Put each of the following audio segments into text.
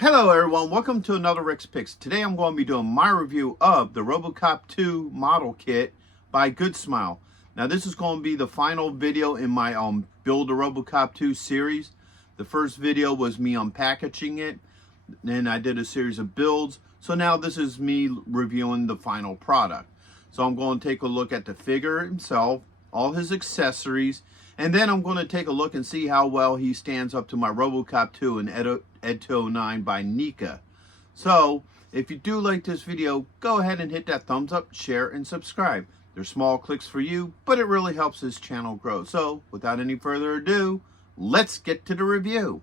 Hello everyone, welcome to another Rick's Picks. Today I'm going to be doing my review of the Robocop 2 model kit by Good Smile. Now this is going to be the final video in my Build a Robocop 2 series. The first video was me unpackaging it, then I did a series of builds. So now this is me reviewing the final product. So I'm going to take a look at the figure himself, all his accessories, and then I'm going to take a look and see how well he stands up to my Robocop 2 and Ed 209 by Nika. So, if you do like this video, go ahead and hit that thumbs up, share, and subscribe. They're small clicks for you, but it really helps this channel grow. So, without any further ado, let's get to the review.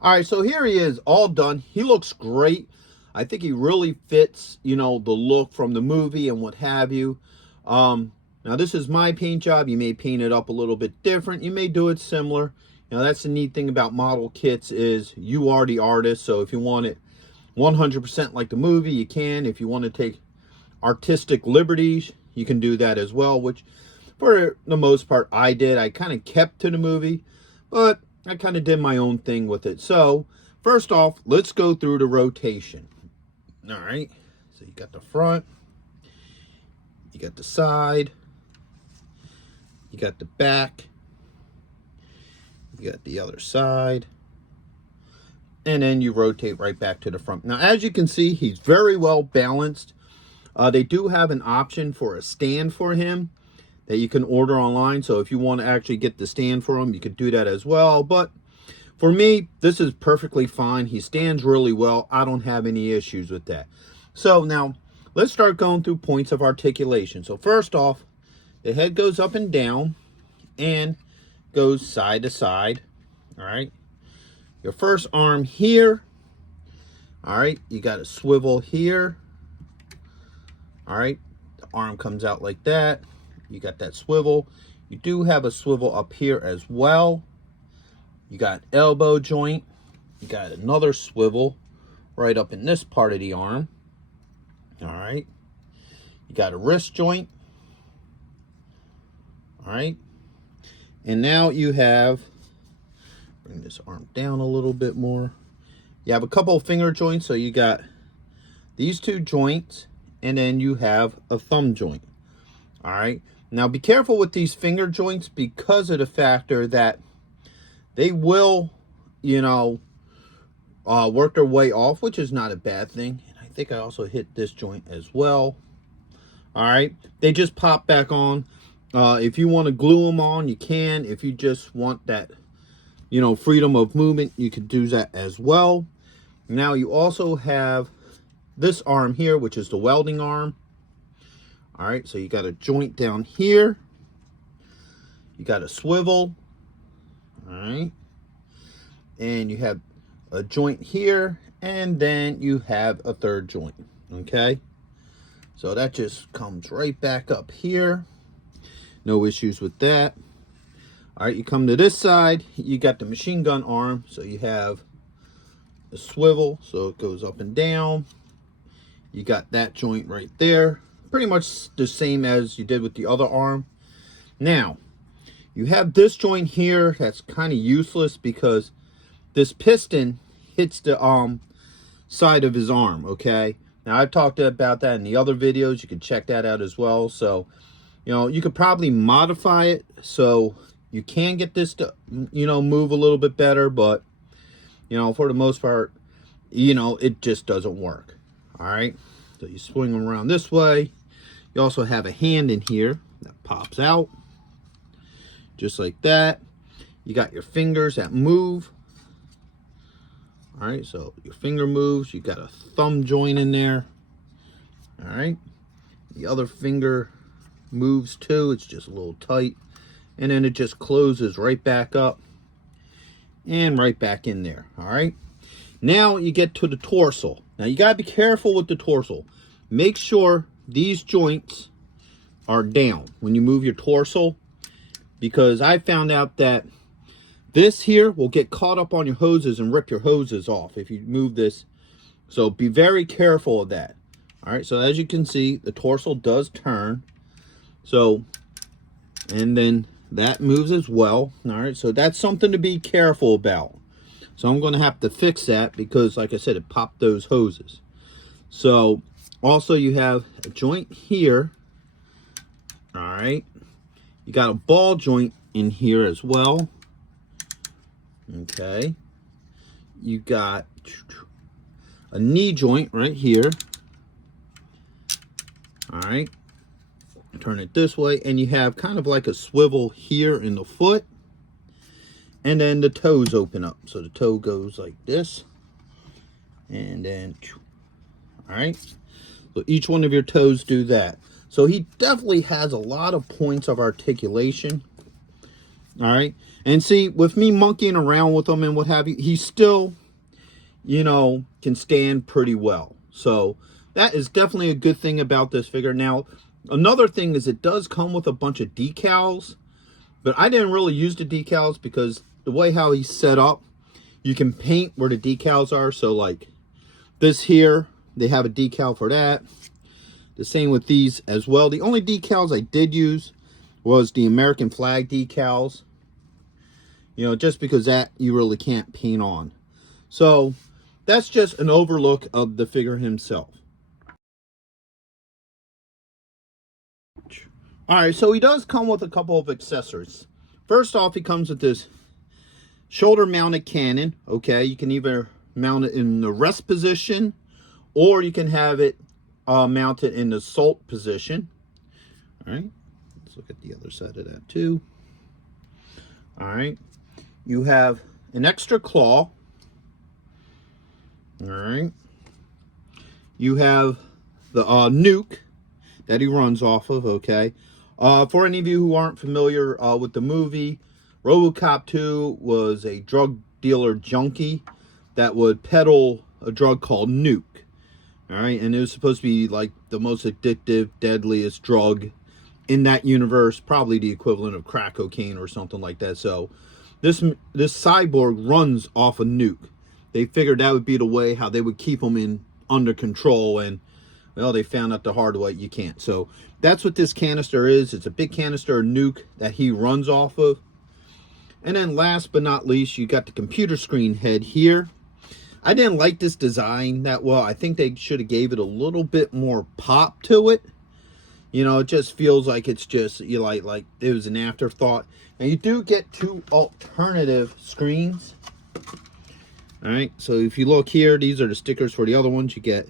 Alright, so here he is, all done. He looks great. I think he really fits, the look from the movie and what have you. Now, this is my paint job. You may paint it up a little bit different. You may do it similar. That's the neat thing about model kits is you are the artist. So if you want it 100% like the movie, you can. If you want to take artistic liberties, you can do that as well, which for the most part I did. I kind of kept to the movie, but I kind of did my own thing with it. So first off, let's go through the rotation. All right, so you got the front, you got the side, you got the back, you got the other side, and then you rotate right back to the front. Now, as you can see, he's very well balanced. They do have an option for a stand for him that you can order online. So if you want to actually get the stand for him, you could do that as well. But for me, this is perfectly fine. He stands really well. I don't have any issues with that. So now, let's start going through points of articulation. So first off, the head goes up and down and goes side to side. All right. Your first arm here. All right. You got a swivel here. All right. The arm comes out like that. You got that swivel. You do have a swivel up here as well. You got elbow joint. You got another swivel right up in this part of the arm. All right. You got a wrist joint. All right. And now you have, bring this arm down a little bit more. You have a couple of finger joints. So you got these two joints, and then you have a thumb joint. All right. Now be careful with these finger joints because of the factor that they will, work their way off, which is not a bad thing. And I think I also hit this joint as well. All right. They just pop back on. If you want to glue them on, you can. If you just want that, freedom of movement, you could do that as well. Now you also have this arm here, which is the welding arm. All right. So you got a joint down here. You got a swivel. All right, and you have a joint here, and then you have a third joint. Okay, so that just comes right back up here. No issues with that. All right, you come to this side, you got the machine gun arm, so you have a swivel, so it goes up and down. You got that joint right there, pretty much the same as you did with the other arm. Now, you have this joint here that's kind of useless because this piston hits the side of his arm, okay? Now, I've talked about that in the other videos. You can check that out as well. So, you could probably modify it so you can get this to, move a little bit better. But, for the most part, it just doesn't work, all right? So you swing them around this way. You also have a hand in here that pops out. Just like that. You got your fingers that move. All right, so your finger moves. You got a thumb joint in there. All right. The other finger moves too. It's just a little tight. And then it just closes right back up and right back in there. All right. Now you get to the torso. Now you got to be careful with the torso. Make sure these joints are down when you move your torso, because I found out that this here will get caught up on your hoses and rip your hoses off if you move this. So be very careful of that. All right, so as you can see, the torso does turn. So, and then that moves as well. All right, so that's something to be careful about. So I'm going to have to fix that because, like I said, it popped those hoses. So also you have a joint here. All right, you got a ball joint in here as well. Okay, you got a knee joint right here. All right, turn it this way, and you have kind of like a swivel here in the foot, and then the toes open up. So the toe goes like this, and then, all right, so each one of your toes do that. So he definitely has a lot of points of articulation. All right, and see, with me monkeying around with him and what have you, he still, you know, can stand pretty well. So that is definitely a good thing about this figure. Now, another thing is it does come with a bunch of decals, but I didn't really use the decals because the way how he's set up, you can paint where the decals are. So like this here, they have a decal for that. The same with these as well. The only decals I did use was the American flag decals, you know, just because that you really can't paint on. So that's just an overlook of the figure himself. All right, so he does come with a couple of accessories. First off, he comes with this shoulder mounted cannon. Okay, you can either mount it in the rest position, or you can have it mounted in the assault position. All right, let's look at the other side of that too. All right, you have an extra claw. All right, you have the nuke that he runs off of. Okay, for any of you who aren't familiar with the movie, Robocop 2 was a drug dealer junkie that would peddle a drug called nuke. All right, and it was supposed to be like the most addictive, deadliest drug in that universe, probably the equivalent of crack cocaine or something like that. So this cyborg runs off a nuke. They figured that would be the way how they would keep him under control, and well, they found out the hard way you can't. So that's what this canister is. It's a big canister of nuke that he runs off of. And then last but not least, you got the computer screen head here. I didn't like this design that well. I think they should have gave it a little bit more pop to it. You know, it just feels like it's just, you know, like it was an afterthought. And you do get two alternative screens. All right, so if you look here, these are the stickers for the other ones. You get,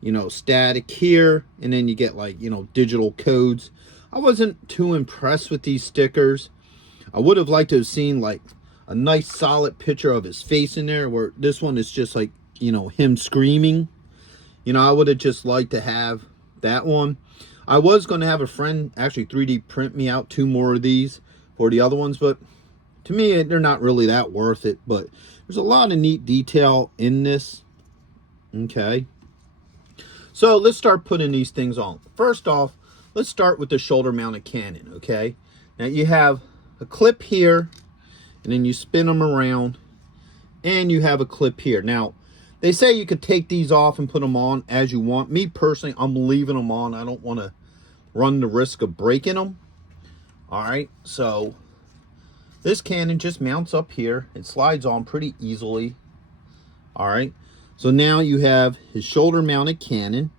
you know, static here, and then you get like, you know, digital codes. I wasn't too impressed with these stickers. I would have liked to have seen like a nice solid picture of his face in there, where this one is just like, you know, him screaming. You know, I would have just liked to have that one. I was going to have a friend actually 3D print me out 2 more of these for the other ones, but to me, they're not really that worth it. But there's a lot of neat detail in this. Okay. So let's start putting these things on. First off, let's start with the shoulder mounted cannon. Okay. Now you have a clip here, and then you spin them around, and you have a clip here. Now, they say you could take these off and put them on as you want. Me personally, I'm leaving them on. I don't want to run the risk of breaking them. All right, so this cannon just mounts up here. It slides on pretty easily. All right, so now you have his shoulder mounted cannon.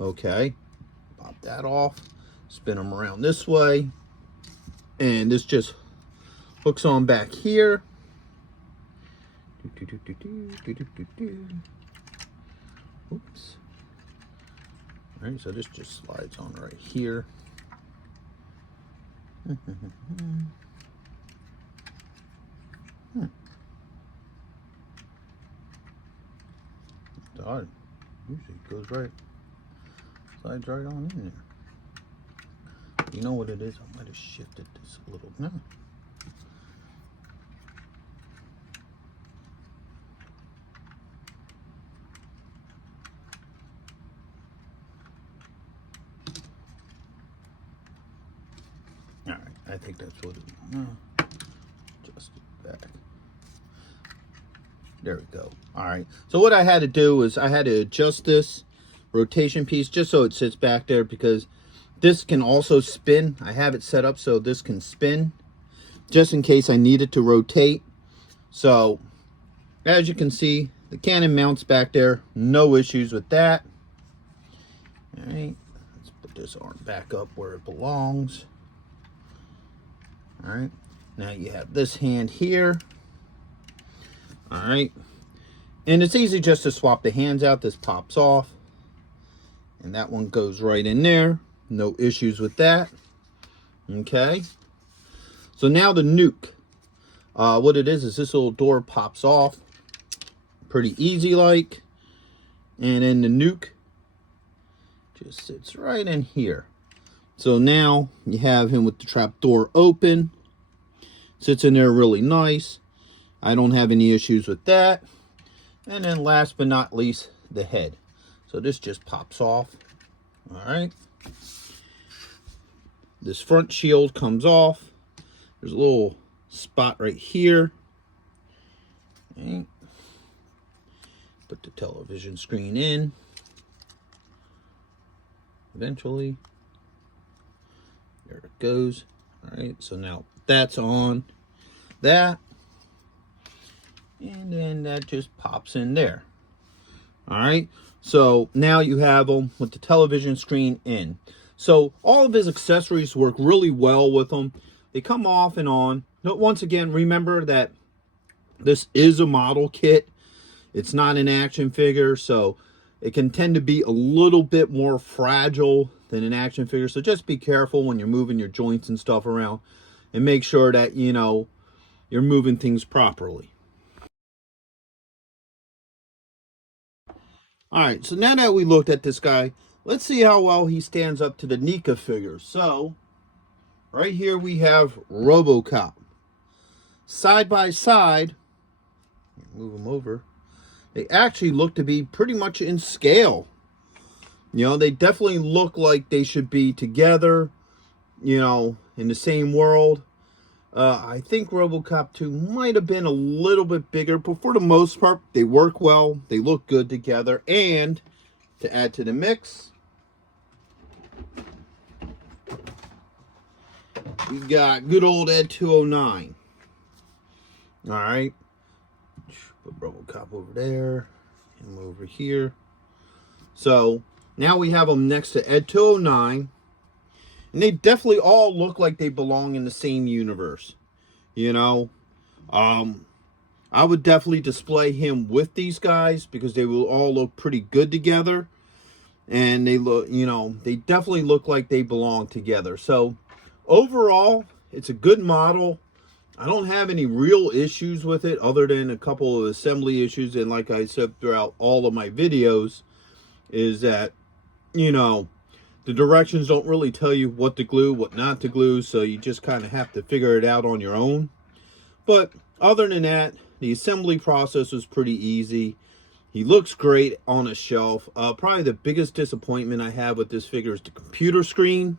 Okay, pop that off, spin them around this way, and this just hooks on back here. Oops. All right, so this just slides on right here. It's odd. Usually it goes right, slides right on in there. You know what it is? I might have shifted this a little. No. All right, I think that's what it is. No, just back. There we go. All right. So what I had to do is I had to adjust this rotation piece just so it sits back there, because This can also spin. I have it set up so this can spin, just in case I need it to rotate. So, as you can see, the cannon mounts back there. No issues with that. All right, let's put this arm back up where it belongs. All right, now you have this hand here. All right, and it's easy just to swap the hands out. This pops off, and that one goes right in there. No issues with that. Okay, so now the nuke. What it is this little door pops off. Pretty easy like. And then the nuke just sits right in here. So now you have him with the trap door open. Sits in there really nice. I don't have any issues with that. And then last but not least, the head. So this just pops off. All right. This front shield comes off. There's a little spot right here. Okay. Put the television screen in. Eventually. There it goes. All right, so now that's on that. And then that just pops in there. All right, so now you have them with the television screen in. So all of his accessories work really well with them. They come off and on. But once again, remember that this is a model kit. It's not an action figure, so it can tend to be a little bit more fragile than an action figure. So just be careful when you're moving your joints and stuff around, and make sure that, you know, you're moving things properly. All right, so now that we looked at this guy, let's see how well he stands up to the NECA figures. So right here we have Robocop. Side by side, move them over, they actually look to be pretty much in scale. You know, they definitely look like they should be together, you know, in the same world. I think Robocop 2 might have been a little bit bigger, but for the most part, they work well. They look good together. And to add to the mix, we got good old Ed 209. All right. Put Robocop over there. Him over here. So now we have them next to Ed 209. And they definitely all look like they belong in the same universe. You know, I would definitely display him with these guys because they will all look pretty good together. And they look, you know, they definitely look like they belong together. So overall, it's a good model. I don't have any real issues with it other than a couple of assembly issues. And like I said throughout all of my videos, is that, you know, the directions don't really tell you what to glue, what not to glue, so you just kind of have to figure it out on your own. But other than that, the assembly process was pretty easy. He looks great on a shelf. Probably the biggest disappointment I have with this figure is the computer screen,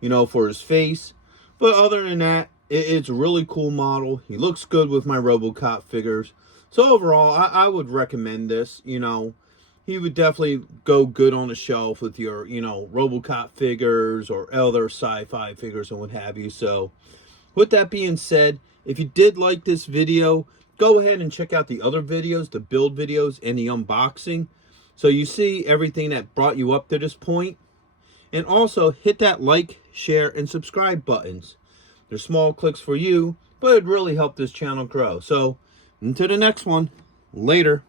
you know, for his face. But other than that, it's a really cool model. He looks good with my Robocop figures. So overall, I would recommend this, you know. He would definitely go good on the shelf with your, you know, Robocop figures or other sci-fi figures and what have you. So, with that being said, if you did like this video, go ahead and check out the other videos, the build videos and the unboxing. So you see everything that brought you up to this point. And also, hit that like, share, and subscribe buttons. They're small clicks for you, but it'd really help this channel grow. So, until the next one, later.